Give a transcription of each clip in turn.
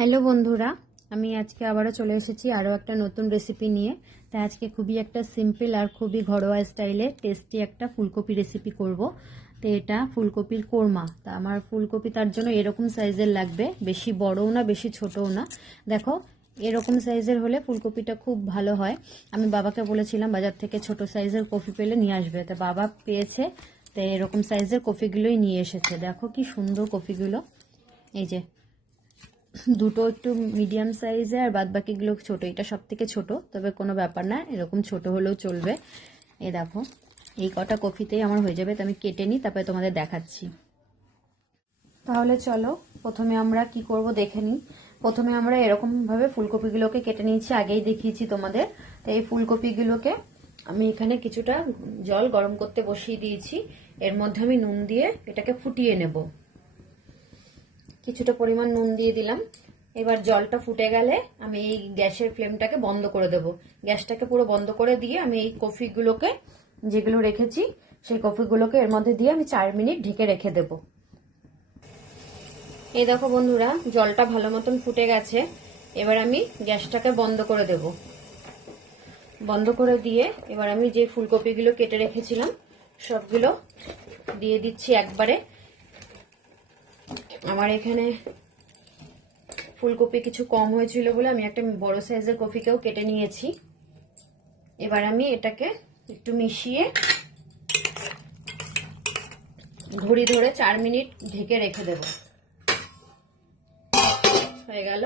Hello বন্ধুরা, আমি আজকে আবারও চলে এসেছি আরও একটা নতুন রেসিপি নিয়ে। তাই আজকে খুবই একটা সিম্পল আর খুবই ঘরোয়া স্টাইলে টেস্টি একটা ফুলকপি রেসিপি করব। তো এটা ফুলকপির কোরমা। তা আমার ফুলকপি তার জন্য এরকম সাইজের লাগবে, বেশি বড়ও না বেশি ছোটও না। দেখো, এরকম সাইজের হলে ফুলকপিটা খুব ভালো হয়। আমি বাবাকে বলেছিলাম বাজার থেকে ছোট সাইজের কপি পেলে নিয়ে আসবে, তা বাবা পেয়েছে। তো এরকম সাইজের কপিগুলোই নিয়ে এসেছে। দেখো কি সুন্দর কপিগুলো। এই যে দুটো একটু মিডিয়াম সাইজে আর বাদ বাকিগুলো ছোট। এটা সব থেকে ছোট, তবে কোনো ব্যাপার না, এরকম ছোট হলেও চলবে। এই দেখো, এই কটা কপিতেই আমার হয়ে যাবে। তো আমি কেটে নিই, তারপরে তোমাদের দেখাচ্ছি। তাহলে চলো প্রথমে আমরা কি করব দেখে নিই। প্রথমে আমরা এরকমভাবে ফুলকপিগুলোকে কেটে নিয়েছি, আগেই দেখিয়েছি তোমাদের। তো এই ফুলকপিগুলোকে আমি এখানে কিছুটা জল গরম করতে বসিয়ে দিয়েছি। এর মধ্যে আমি নুন দিয়ে এটাকে ফুটিয়ে নেব। কিছুটা পরিমাণ নুন দিয়ে দিলাম। এবার জলটা ফুটে গেলে আমি এই গ্যাসের ফ্লেমটাকে বন্ধ করে দেব। গ্যাসটাকে পুরো বন্ধ করে দিয়ে আমি এই কফিগুলোকে যেগুলো রেখেছি সেই কফিগুলোকে এর মধ্যে দিয়ে আমি 4 মিনিট ঢেকে রেখে দেব। এই দেখো বন্ধুরা, জলটা ভালো মতন ফুটে গেছে। এবার আমি গ্যাসটাকে বন্ধ করে দেব। বন্ধ করে দিয়ে এবার আমি যে ফুলকপিগুলো কেটে রেখেছিলাম সবগুলো দিয়ে দিচ্ছি একবারে। আমার এখানে ফুলকপি কিছু কম হয়েছিল বলে আমি একটা বড় সাইজের কপিকেও কেটে নিয়েছি। এবার আমি এটাকে একটু মিশিয়ে ঘড়ি ধরে 4 মিনিট ঢেকে রেখে দেব। হয়ে গেল।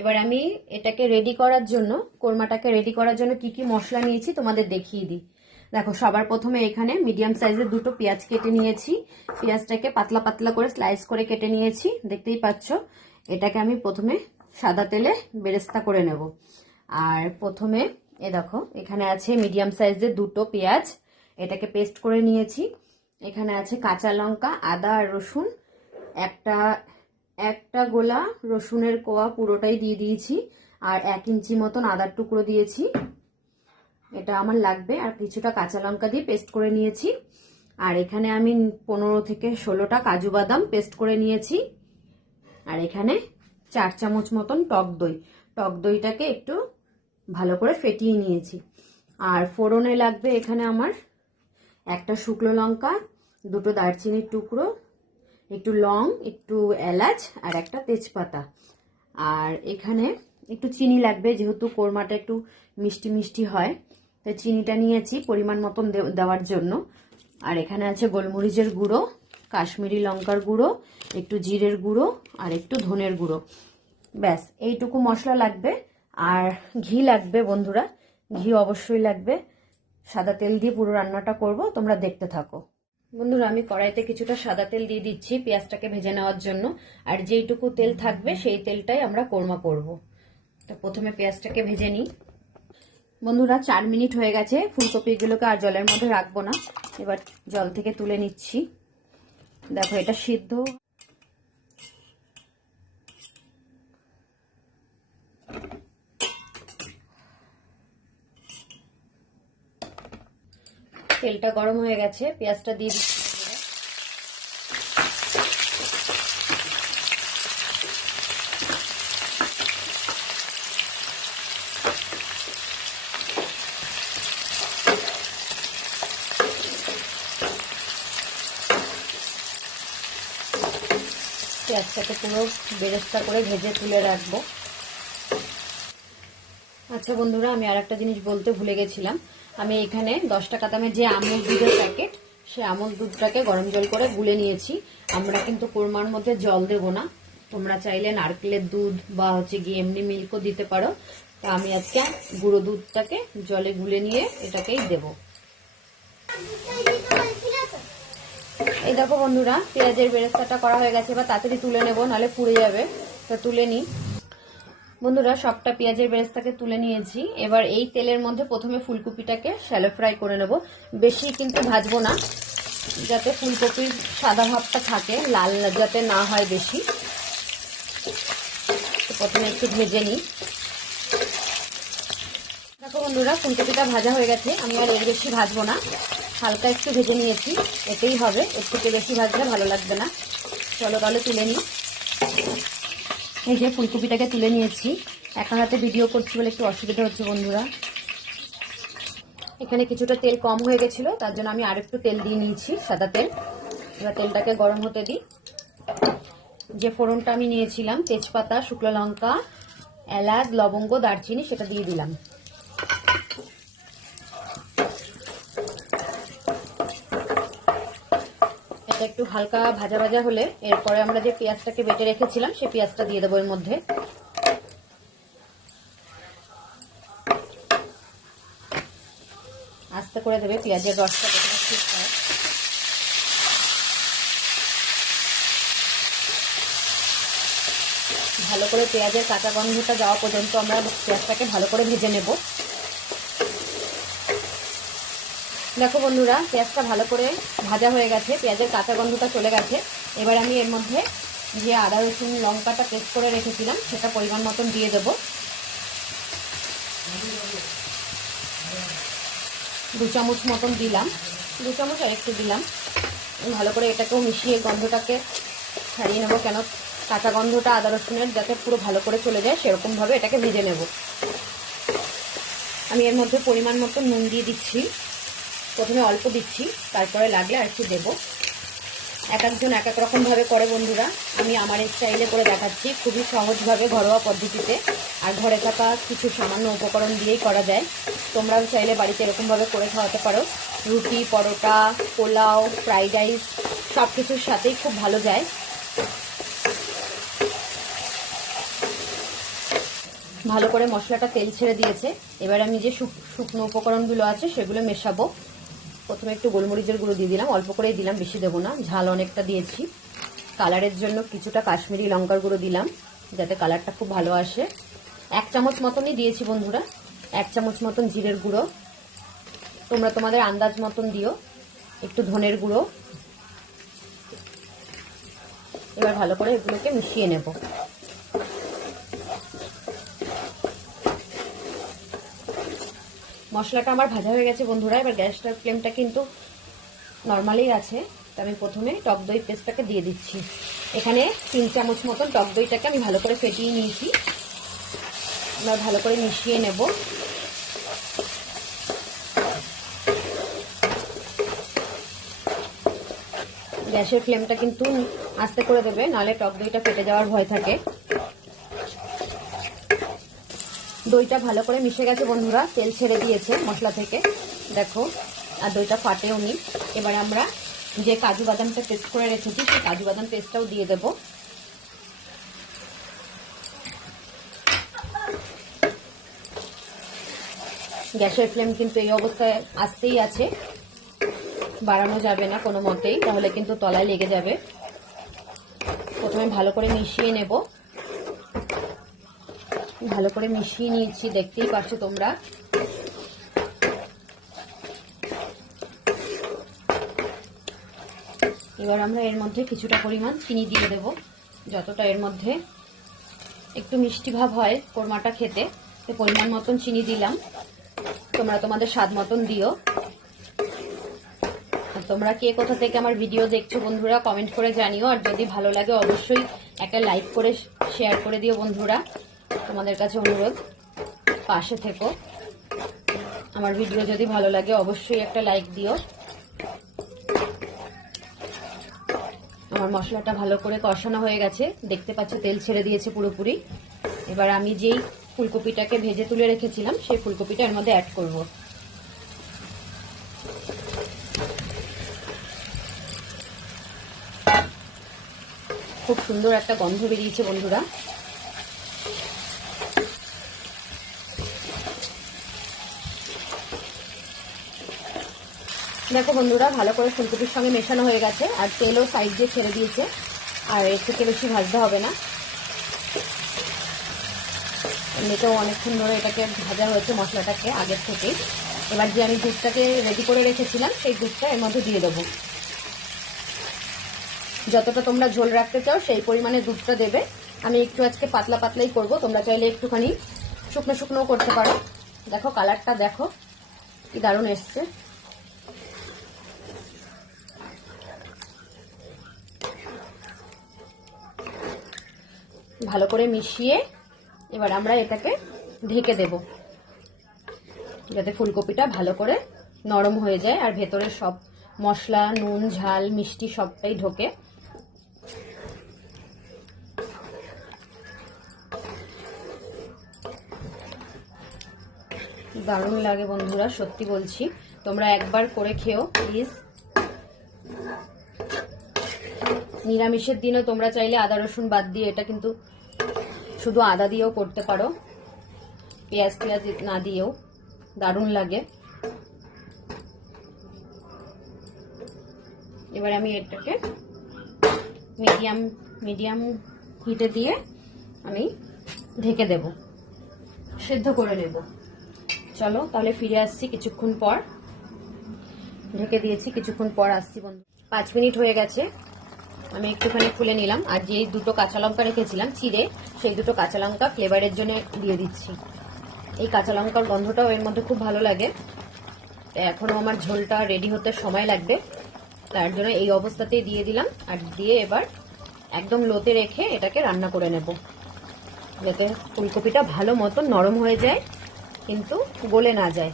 এবার আমি এটাকে রেডি করার জন্য, কোরমাটাকে রেডি করার জন্য কি কি মশলা নিয়েছি তোমাদের দেখিয়ে দিই। দেখো, সবার প্রথমে এখানে মিডিয়াম সাইজের দুটো পেঁয়াজ কেটে নিয়েছি। পেঁয়াজটাকে পাতলা পাতলা করে স্লাইস করে কেটে নিয়েছি, দেখতেই পাচ্ছ। এটাকে আমি প্রথমে সাদা তেলে বেরেস্তা করে নেব। আর প্রথমে এ দেখো, এখানে আছে মিডিয়াম সাইজের দুটো পেঁয়াজ, এটাকে পেস্ট করে নিয়েছি। এখানে আছে কাঁচা লঙ্কা, আদা আর রসুন। একটা গোলা রসুনের কোয়া পুরোটাই দিয়ে দিয়েছি। আর 1 ইঞ্চি মতন আদার টুকরো দিয়েছি, এটা আমার লাগবে। আর কিছুটা কাঁচা লঙ্কা দিয়ে পেস্ট করে নিয়েছি। আর এখানে আমি 15 থেকে 16টা কাজু বাদাম পেস্ট করে নিয়েছি। আর এখানে 4 চামচ মতন টক দই। টক দইটাকে একটু ভালো করে ফেটিয়ে নিয়েছি। আর ফোড়নে লাগবে এখানে আমার একটা শুকনো লঙ্কা, দুটো দারচিনির টুকরো, একটু লং, একটু এলাচ আর একটা তেজপাতা। আর এখানে একটু চিনি লাগবে, যেহেতু কোরমাটা একটু মিষ্টি মিষ্টি হয়, তাই চিনিটা নিয়েছি পরিমাণ মতন দেওয়ার জন্য। আর এখানে আছে গোলমরিচের গুঁড়ো, কাশ্মীরি লঙ্কার গুঁড়ো, একটু জিরের গুঁড়ো আর একটু ধনের গুঁড়ো। ব্যাস এইটুকু মশলা লাগবে। আর ঘি লাগবে বন্ধুরা, ঘি অবশ্যই লাগবে। সাদা তেল দিয়ে পুরো রান্নাটা করব, তোমরা দেখতে থাকো। বন্ধুরা, আমি কড়াইতে কিছুটা সাদা তেল দিয়ে দিচ্ছি পেঁয়াজটাকে ভেজে নেওয়ার জন্য। আর যেইটুকু তেল থাকবে সেই তেলটাই আমরা কোরমা করব। তো প্রথমে পেঁয়াজটাকে ভেজে নিই। বন্ধুরা, 4 মিনিট হয়ে গেছে। ফুলকপিগুলোকে আর জলের মধ্যে রাখবো না, এবার জল থেকে তুলে নিচ্ছি। দেখো, এটা সিদ্ধ। তেলটা গরম হয়ে গেছে, পেঁয়াজটা দিয়ে দিচ্ছি। পেঁয়াজটাকে পুরো বেরেস্তা করে ভেজে তুলে রাখবো। আচ্ছা বন্ধুরা, আমি আর একটা জিনিস বলতে ভুলে গেছিলাম। আমি এখানে 10 টাকা দামের যে আমুল দুধের প্যাকেট, সেই আমুল দুধটাকে গরম জল করে গুলে নিয়েছি। আমরা কিন্তু কোরমার মধ্যে জল দেব না, তোমরা চাইলে নারকেলের দুধ বা গিয়ে এমনি মিল্কও দিতে পারো। তা আমি আজকে গুঁড়ো দুধটাকে জলে গুলে নিয়ে এটাকেই দেব। এই দেখো বন্ধুরা, পেঁয়াজের বেরেস্তাটা করা হয়ে গেছে। এবার তাড়াতাড়ি তুলে নেবো, নাহলে পুড়ে যাবে। তা তুলে নিই। বন্ধুরা, সবটা পেঁয়াজের বেরেস্তাকে তুলে নিয়েছি। এবার এই তেলের মধ্যে প্রথমে ফুলকপিটাকে শ্যালো ফ্রাই করে নেব। বেশি কিন্তু ভাজবো না, যাতে ফুলকপির সাদা ভাবটা থাকে, লাল যাতে না হয় বেশি। তো প্রথমে একটু ভেজে নিই। দেখো বন্ধুরা, ফুলকপিটা ভাজা হয়ে গেছে। আমি আর এর বেশি ভাজবো না, হালকা একটু ভেজে নিয়েছি, এতেই হবে। এর থেকে বেশি ভাজলে ভালো লাগবে না। চলো তাহলে তুলে নিই। এই যে ফুলকপিটাকে তুলে নিয়েছি। একা হাতে ভিডিও করছি বলে একটু অসুবিধা হচ্ছে বন্ধুরা। এখানে কিছুটা তেল কম হয়ে গেছিলো, তার জন্য আমি আরেকটু তেল দিয়ে নিয়েছি, সাদা তেল। এবার তেলটাকে গরম হতে দিই। যে ফোড়নটা আমি নিয়েছিলাম, তেজপাতা, শুকনো লঙ্কা, এলাচ, লবঙ্গ, দারচিনি, সেটা দিয়ে দিলাম। এটা একটু হালকা ভাজা ভাজা হলে এরপরে আমরা যে পেঁয়াজটাকে বেটে রেখেছিলাম সেই পেঁয়াজটা দিয়ে দেবো এর মধ্যে। আস্তে করে দেবে, পেঁয়াজের রসটা দেখে ঠিক হয়। ভালো করে পেঁয়াজের কাঁচা গন্ধটা যাওয়া পর্যন্ত আমরা পেঁয়াজটাকে ভালো করে ভেজে নেব। দেখো বন্ধুরা, পেঁয়াজটা ভালো করে ভাজা হয়ে গেছে, পেঁয়াজের কাঁচা গন্ধটা চলে গেছে। এবার আমি এর মধ্যে যে আদা রসুন লঙ্কাটা পেস্ট করে রেখেছিলাম সেটা পরিমাণ মতন দিয়ে দেবো। 2 চামচ মতন দিলাম, 2 চামচ আর একটু দিলাম। ভালো করে এটাকেও মিশিয়ে গন্ধটাকে ছাড়িয়ে নেবো, কেন কাঁচা গন্ধটা আদা রসুনের যাতে পুরো ভালো করে চলে যায় সেরকমভাবে এটাকে ভেজে নেব। আমি এর মধ্যে পরিমাণ মতো নুন দিয়ে দিচ্ছি। প্রথমে অল্প দিচ্ছি, তারপরে লাগলে আর একটু দেবো। এক একজন এক এক রকমভাবে করে বন্ধুরা, আমি আমার স্টাইলে করে দেখাচ্ছি, খুবই সহজভাবে ঘরোয়া পদ্ধতিতে। আর ঘরে থাকা কিছু সামান্য উপকরণ দিয়েই করা যায়। তোমরাও চাইলে বাড়িতে এরকমভাবে করে খাওয়াতে পারো। রুটি, পরোটা, পোলাও, ফ্রাইড রাইস সব কিছুর সাথেই খুব ভালো যায়। ভালো করে মশলাটা তেল ছেড়ে দিয়েছে। এবার আমি যে শুকনো উপকরণগুলো আছে সেগুলো মেশাবো। প্রথমে একটু গোলমরিচের গুঁড়ো দিয়ে দিলাম, অল্প করেই দিলাম, বেশি দেবো না, ঝাল অনেকটা দিয়েছি। কালারের জন্য কিছুটা কাশ্মীরি লঙ্কার গুঁড়ো দিলাম, যাতে কালারটা খুব ভালো আসে। 1 চামচ মতনই দিয়েছি বন্ধুরা। 1 চামচ মতন জিরের গুঁড়ো, তোমরা তোমাদের আন্দাজ মতন দিও। একটু ধনের গুঁড়ো। এবার ভালো করে এগুলোকে মিশিয়ে নেব। মশলাটা আমার ভাজা হয়ে গেছে বন্ধুরা। এবার গ্যাসটার ফ্লেমটা কিন্তু নর্মালি আছে। তো আমি প্রথমে টক দই পেস্টটাকে দিয়ে দিচ্ছি। এখানে 3 চামচ মতন টক দইটাকে আমি ভালো করে ফেটিয়ে নিয়েছি। এবার ভালো করে মিশিয়ে নেব। গ্যাসের ফ্লেমটা কিন্তু আস্তে করে দেবে, নাহলে টক দইটা ফেটে যাওয়ার ভয় থাকে। দইটা ভালো করে মিশে গেছে বন্ধুরা, তেল ছেড়ে দিয়েছে মশলা থেকে, দেখো। আর দইটা ফাটেও নি। এবার আমরা যে কাজু বাদামটা পেস্ট করে রেখেছি সেই কাজু বাদাম পেস্টটাও দিয়ে দেব। গ্যাসের ফ্লেম কিন্তু এই অবস্থায় আস্তেই আছে, বাড়ানো যাবে না কোনো মতেই, তাহলে কিন্তু তলায় লেগে যাবে। প্রথমে ভালো করে মিশিয়ে নেব। ভালো করে মিশিয়ে নিয়েছি, দেখতেই পাচ্ছো তোমরা। এবার আমরা এর মধ্যে কিছুটা পরিমাণ চিনি দিয়ে দেব, যতটা এর মধ্যে একটু মিষ্টি ভাব হয় কোরমাটা খেতে, তো পরিমাণ মতন চিনি দিলাম। তোমরা তোমাদের স্বাদ মতন দিও। তোমরা কে কোথা থেকে আমার ভিডিও দেখছো বন্ধুরা কমেন্ট করে জানিও। আর যদি ভালো লাগে অবশ্যই একটা লাইক করে শেয়ার করে দিও বন্ধুরা। তোমাদের কাছে অনুরোধ, পাশে থেকো। আমার ভিডিও যদি ভালো লাগে অবশ্যই একটা লাইক দিও। আমার মশলাটা ভালো করে কষানো হয়ে গেছে, দেখতে পাচ্ছ তেল ছেড়ে দিয়েছে পুরোপুরি। এবার আমি যেই ফুলকপিটাকে ভেজে তুলে রেখেছিলাম সেই ফুলকপিটা এর মধ্যে অ্যাড করব। খুব সুন্দর একটা গন্ধ বেরিয়েছে বন্ধুরা। দেখো বন্ধুরা, ভালো করে ফুলকপির সঙ্গে মেশানো হয়ে গেছে, আর তেলও সাইড দিয়ে ছেড়ে দিয়েছে। আর এর থেকে বেশি ভাজতে হবে না, এমনিতেও অনেকক্ষণ ধরে এটাকে ভাজা হয়েছে মশলাটাকে আগের থেকে। এবার যে আমি দুধটাকে রেডি করে রেখেছিলাম সেই দুধটা এর মধ্যে দিয়ে দেবো। যতটা তোমরা ঝোল রাখতে চাও সেই পরিমাণে দুধটা দেবে। আমি একটু আজকে পাতলা পাতলাই করব, তোমরা চাইলে একটুখানি শুকনো শুকনোও করতে পারো। দেখো কালারটা দেখো কি দারুণ এসছে। ভালো করে মিশিয়ে এবার আমরা এটাকে ঢেকে দেব, যাতে ফুলকপিটা ভালো করে নরম হয়ে যায় আর ভেতরে সব মশলা, নুন, ঝাল, মিষ্টি সবটাই ঢোকে। দারুণ লাগে বন্ধুরা, সত্যি বলছি, তোমরা একবার করে খেও প্লিজ। নিরামিষের দিনও তোমরা চাইলে আদা রসুন বাদ দিয়ে এটা কিন্তু শুধু আদা দিয়েও করতে পারো, পেঁয়াজ না দিয়েও দারুণ লাগে। এবার আমি এটাকে মিডিয়াম হিটে দিয়ে আমি ঢেকে দেব, সেদ্ধ করে নেব। চলো তাহলে ফিরে আসছি কিছুক্ষণ পর। ঢেকে দিয়েছি, কিছুক্ষণ পর আসছি বন্ধু। 5 মিনিট হয়ে গেছে, আমি একটুখানি খুলে নিলাম। আর যে 2টো কাঁচা লঙ্কা রেখেছিলাম চিড়ে, সেই 2টো কাঁচা লঙ্কা ফ্লেভারের জন্য দিয়ে দিচ্ছি। এই কাঁচা লঙ্কার গন্ধটাও এর মধ্যে খুব ভালো লাগে। এখনো আমার ঝোলটা রেডি হতে সময় লাগবে, তার জন্য এই অবস্থাতেই দিয়ে দিলাম। আর দিয়ে এবার একদম লোতে রেখে এটাকে রান্না করে নেব, যাতে ফুলকপিটা ভালো মতো নরম হয়ে যায় কিন্তু গলে না যায়।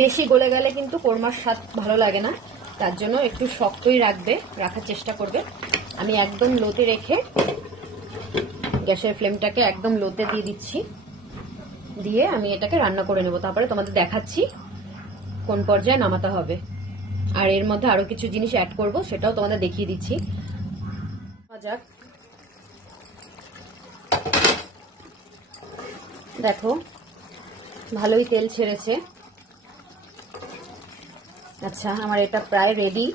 বেশি গলে গেলে কিন্তু কোরমার স্বাদ ভালো লাগে না, তার জন্য একটু শক্তই রাখার চেষ্টা করবে। আমি একদম লোতে রেখে গ্যাসের ফ্লেমটাকে একদম লোতে দিয়ে দিচ্ছি, দিয়ে আমি এটাকে রান্না করে নেব। তারপরে তোমাদের দেখাচ্ছি কোন পর্যায়ে নামাতে হবে। আর এর মধ্যে আরো কিছু জিনিস অ্যাড করব, সেটাও তোমাদের দেখিয়ে দিচ্ছি। যাক, দেখো ভালোই তেল ছেড়েছে। আচ্ছা, আমার এটা প্রায় রেডি।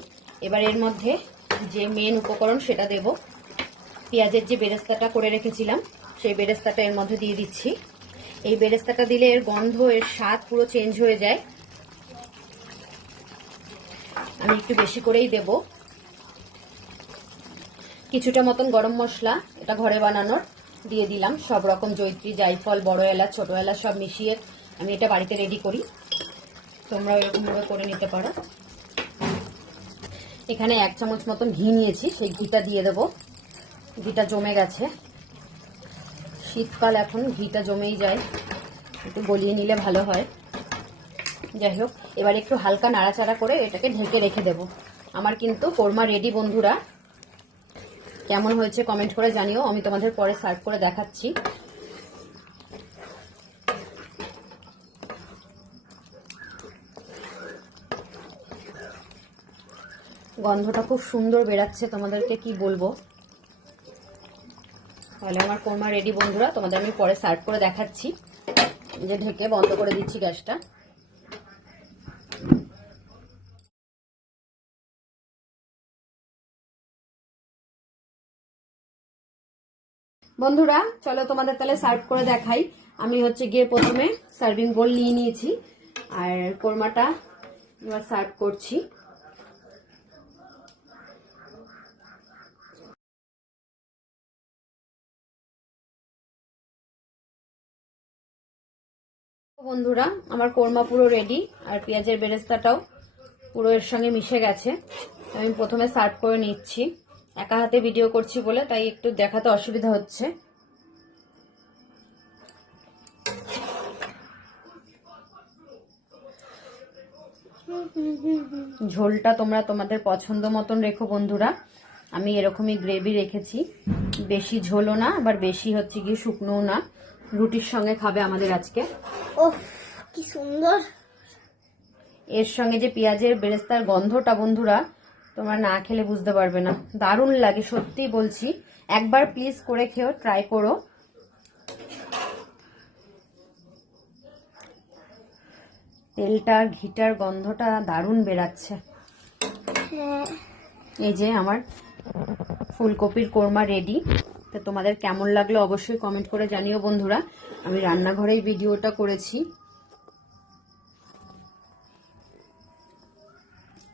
এবার এর মধ্যে যে মেন উপকরণ সেটা দেব। পেঁয়াজের যে বেরেস্তাটা করে রেখেছিলাম সেই বেরেস্তাটা এর মধ্যে দিয়ে দিচ্ছি। এই বেরেস্তাটা দিলে এর গন্ধ, এর স্বাদ পুরো চেঞ্জ হয়ে যায়। আমি একটু বেশি করেই দেব। কিছুটা মতন গরম মশলা, এটা ঘরে বানানোর, দিয়ে দিলাম। সব রকম জয়িত্রী, জায়ফল, বড় এলাচ, ছোট এলাচ সব মিশিয়ে আমি এটা বাড়িতে রেডি করি, তোমরাও এরকমভাবে করে নিতে পারো। এখানে 1 চামচ মতন ঘি নিয়েছি, সেই ঘিটা দিয়ে দেব। ঘিটা জমে গেছে, শীতকাল এখন ঘিটা জমেই যায়, একটু গলিয়ে নিলে ভালো হয়। যাই হোক, এবার একটু হালকা নাড়াচাড়া করে এটাকে ঢেকে রেখে দেব। আমার কিন্তু কোরমা রেডি বন্ধুরা। কেমন হয়েছে কমেন্ট করে জানিও, আমি তোমাদের পরে সার্ভ করে দেখাচ্ছি। গন্ধটা খুব সুন্দর বেরাচ্ছে, তোমাদেরকে কি বলবো। তাহলে আমার কোরমা রেডি বন্ধুরা, তোমাদের আমি পরে সার্ভ করে দেখাচ্ছি। যে ঢেকে বন্ধ করে দিচ্ছি গ্যাসটা। বন্ধুরা চলো তোমাদের তাহলে সার্ভ করে দেখাই। আমি হচ্ছে গিয়ে প্রথমে সার্ভিং বোল নিয়ে নিয়েছি, আর কোরমাটা এবার সার্ভ করছি। বন্ধুরা আমার কোরমা পুরো রেডি, আর পেঁয়াজের বেরেস্তাটাও পুরো এর সঙ্গে মিশে গেছে। আমি প্রথমে সার্ভ করে নিচ্ছি। একা হাতে ভিডিও করছি বলে তাই একটু দেখাতে অসুবিধা হচ্ছে। ঝোলটা তোমরা তোমাদের পছন্দ মতন রেখো বন্ধুরা। আমি এরকমই গ্রেভি রেখেছি, বেশি ঝোলও না আবার বেশি হচ্ছে গিয়ে শুকনোও না। রুটির সঙ্গে খাবে আমাদের আজকে। ওহ কি সুন্দর! এর সঙ্গে যে পেঁয়াজের বেরেস্তার গন্ধটা বন্ধুরা, তোমরা না খেলে বুঝতে পারবে না, দারুণ লাগে সত্যি বলছি। একবার প্লিজ করে খেও, ট্রাই করো। তেলটার ঘিটার গন্ধটা দারুণ বেরাচ্ছে। এই যে আমার ফুলকপির কোরমা রেডি। তো তোমাদের কেমন লাগলো অবশ্যই কমেন্ট করে জানিও বন্ধুরা। আমি রান্নাঘরেই ভিডিওটা করেছি।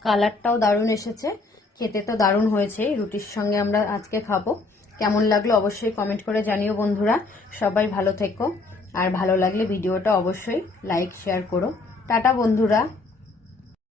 কালারটাও দারুণ এসেছে, খেতে তো দারুণ হয়েছে। রুটির সঙ্গে আমরা আজকে খাবো। কেমন লাগলো অবশ্যই কমেন্ট করে জানিও বন্ধুরা। সবাই ভালো থেকো, আর ভালো লাগলে ভিডিওটা অবশ্যই লাইক শেয়ার করো। টাটা বন্ধুরা।